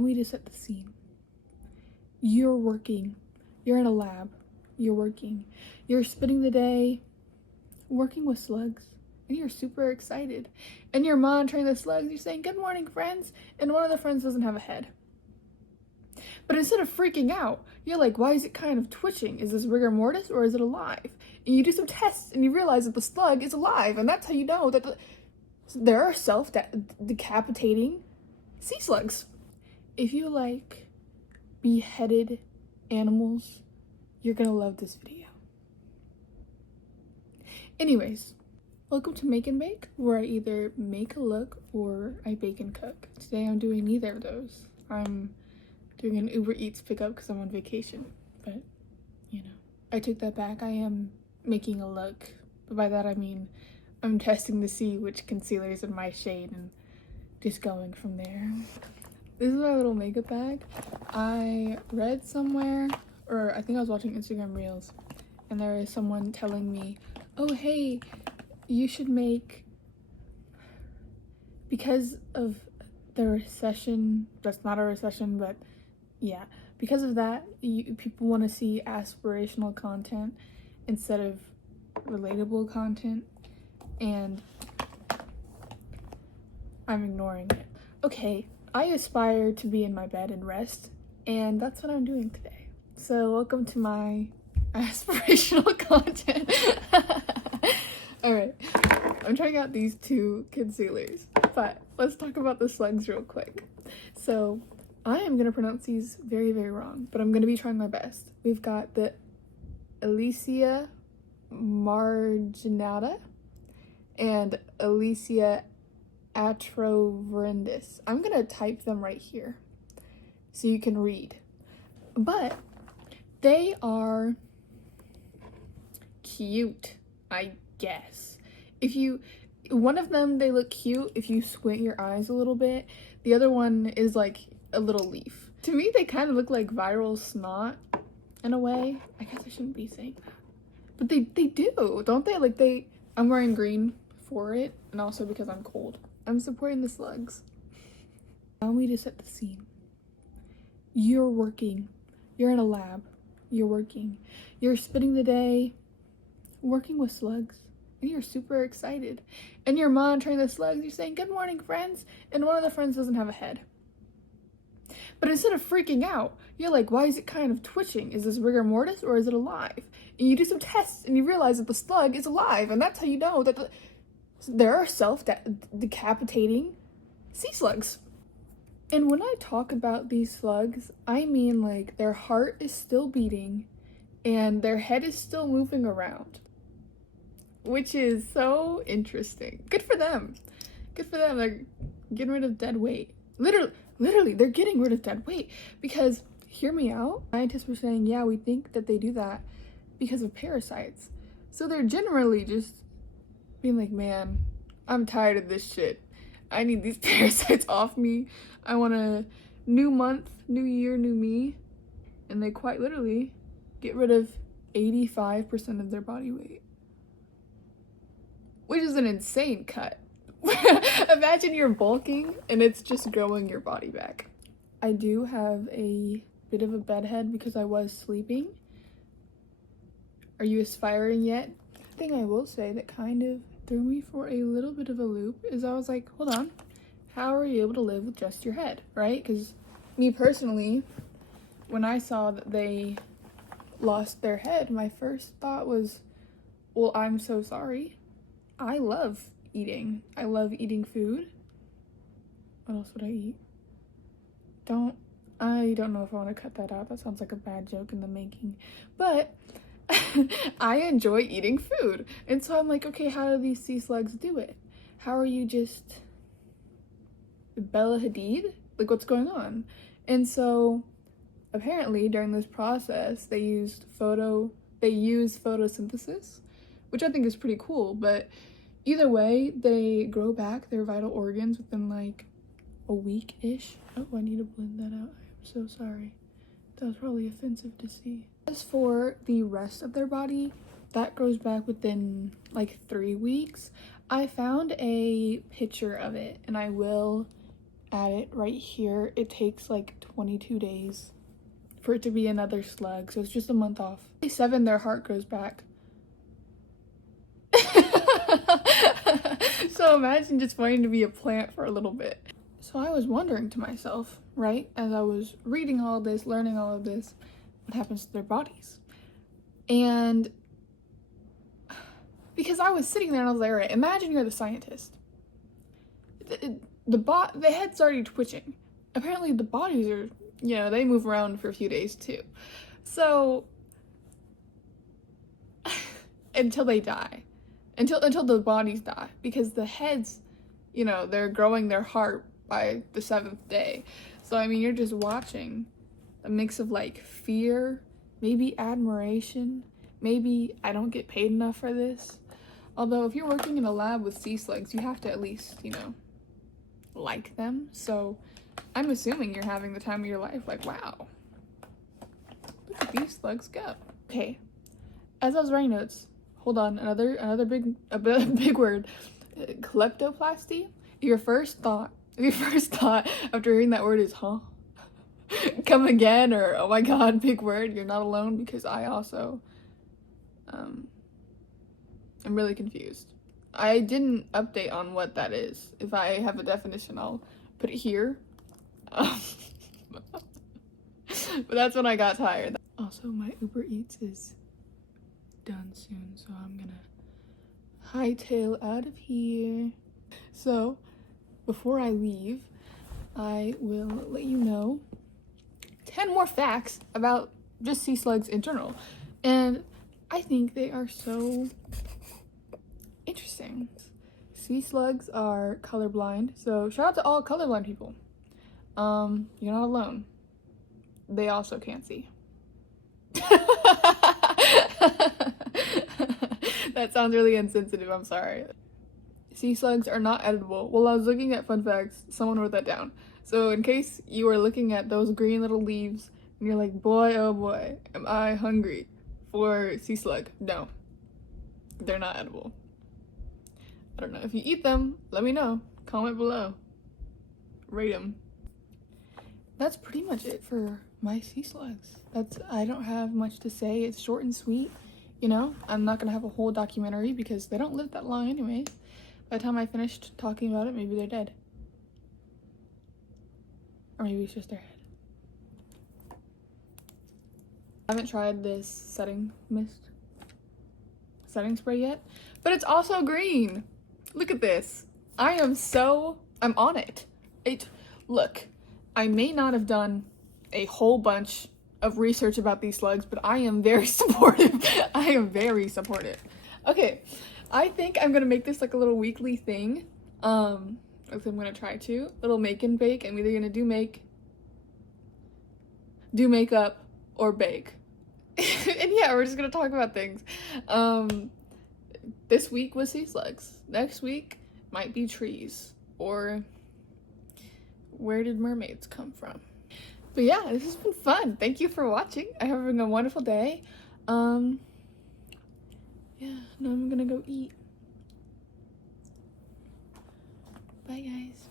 me to set the scene. You're working. You're in a lab. You're working. You're spending the day working with slugs. And you're super excited. And you're monitoring the slugs. You're saying, "Good morning, friends." And one of the friends doesn't have a head. But instead of freaking out, you're like, why is it kind of twitching? Is this rigor mortis or is it alive? And you do some tests and you realize that the slug is alive. And that's how you know that there are self-decapitating sea slugs. If you like beheaded animals, you're gonna love this video. Anyways, welcome to Make and Bake, where I either make a look or I bake and cook. Today I'm doing neither of those. I'm doing an Uber Eats pickup because I'm on vacation, but you know, I took that back. I am making a look, but by that I mean I'm testing to see which concealer is in my shade and just going from there. This is my little makeup bag. I read somewhere, or I think I was watching Instagram Reels, and there is someone telling me, oh hey, you should make, because of the recession, that's not a recession, but yeah, because of that, people want to see aspirational content instead of relatable content, and I'm ignoring it. Okay, I aspire to be in my bed and rest, and that's what I'm doing today. So welcome to my aspirational content. Alright, I'm trying out these two concealers, but let's talk about the slugs real quick. So I am gonna pronounce these very, very wrong, but I'm gonna be trying my best. We've got the Elysia marginata and Elysia atrovirindis. I'm gonna type them right here so you can read. But they are cute, I guess. One of them, they look cute if you squint your eyes a little bit. The other one is like a little leaf. To me, they kind of look like viral snot in a way. I guess I shouldn't be saying that, but they do, don't they? Like I'm wearing green for it, and also because I'm cold. I'm supporting the slugs. Allow me to set the scene. You're working. You're in a lab. You're working. You're spending the day working with slugs. And you're super excited. And you're monitoring the slugs. You're saying, "Good morning, friends." And one of the friends doesn't have a head. But instead of freaking out, you're like, why is it kind of twitching? Is this rigor mortis or is it alive? And you do some tests and you realize that the slug is alive. And that's how you know that there are self-decapitating sea slugs. And when I talk about these slugs, I mean like their heart is still beating and their head is still moving around, which is so interesting. Good for them. Good for them. They're getting rid of dead weight. Literally, they're getting rid of dead weight, because, hear me out, scientists were saying, yeah, we think that they do that because of parasites. So they're generally just being like, man, I'm tired of this shit. I need these parasites off me. I want a new month, new year, new me. And they quite literally get rid of 85% of their body weight, which is an insane cut. Imagine you're bulking and it's just growing your body back. I do have a bit of a bedhead because I was sleeping. Are you aspiring yet? The thing I will say that kind of threw me for a little bit of a loop is I was like, hold on, how are you able to live with just your head, right? Because me personally, when I saw that they lost their head, my first thought was, well, I'm so sorry. I love eating. I love eating food. What else would I eat? I don't know if I want to cut that out. That sounds like a bad joke in the making. But I enjoy eating food. And so I'm like, okay, how do these sea slugs do it? How are you just Bella Hadid? Like, what's going on? And so apparently during this process, they use photosynthesis, which I think is pretty cool, but either way, they grow back their vital organs within like a week-ish. Oh, I need to blend that out. I'm so sorry. That was probably offensive to see. As for the rest of their body, that grows back within like 3 weeks. I found a picture of it, and I will at it right here, it takes like 22 days for it to be another slug, so it's just a month off. Day 7, their heart grows back. So imagine just wanting to be a plant for a little bit. So I was wondering to myself, right, as I was reading all of this, learning all of this, what happens to their bodies? And because I was sitting there and I was like, all right, imagine you're the scientist. The head's already twitching. Apparently the bodies are, you know, they move around for a few days too. So until they die. Until the bodies die. Because the heads, you know, they're growing their heart by the 7th day. So I mean, you're just watching a mix of like fear, maybe admiration, maybe I don't get paid enough for this. Although if you're working in a lab with sea slugs, you have to at least, you know, like them. So I'm assuming you're having the time of your life. Like, wow, look at these slugs go. Okay, as I was writing notes, hold on, another big word, kleptoplasty. Your first thought after hearing that word is, huh? Come again, or oh my god, big word. You're not alone, because I also I'm really confused. I didn't update on what that is. If I have a definition, I'll put it here. But that's when I got tired. Also, my Uber Eats is done soon, so I'm gonna hightail out of here. So, before I leave, I will let you know 10 more facts about just sea slugs in general. And I think they are so interesting. Sea slugs are colorblind, so shout out to all colorblind people. You're not alone. They also can't see. That sounds really insensitive, I'm sorry. Sea slugs are not edible. While I was looking at fun facts, someone wrote that down. So in case you are looking at those green little leaves and you're like, boy, oh boy, am I hungry for sea slug. No, they're not edible. I don't know. If you eat them, let me know. Comment below. Rate them. That's pretty much it for my sea slugs. I don't have much to say. It's short and sweet. You know, I'm not gonna have a whole documentary because they don't live that long anyways. By the time I finished talking about it, maybe they're dead. Or maybe it's just their head. I haven't tried this setting spray yet, but it's also green. Look at this. I'm on it. Look, I may not have done a whole bunch of research about these slugs, but I am very supportive. I am very supportive. Okay, I think I'm gonna make this like a little weekly thing. I'm gonna try to. Little make and bake. I'm either gonna do makeup, or bake. And yeah, we're just gonna talk about things. This week was sea slugs. Next week might be trees, or where did mermaids come from? But yeah, this has been fun. Thank you for watching. I'm having a wonderful day. Yeah, now I'm gonna go eat. Bye guys.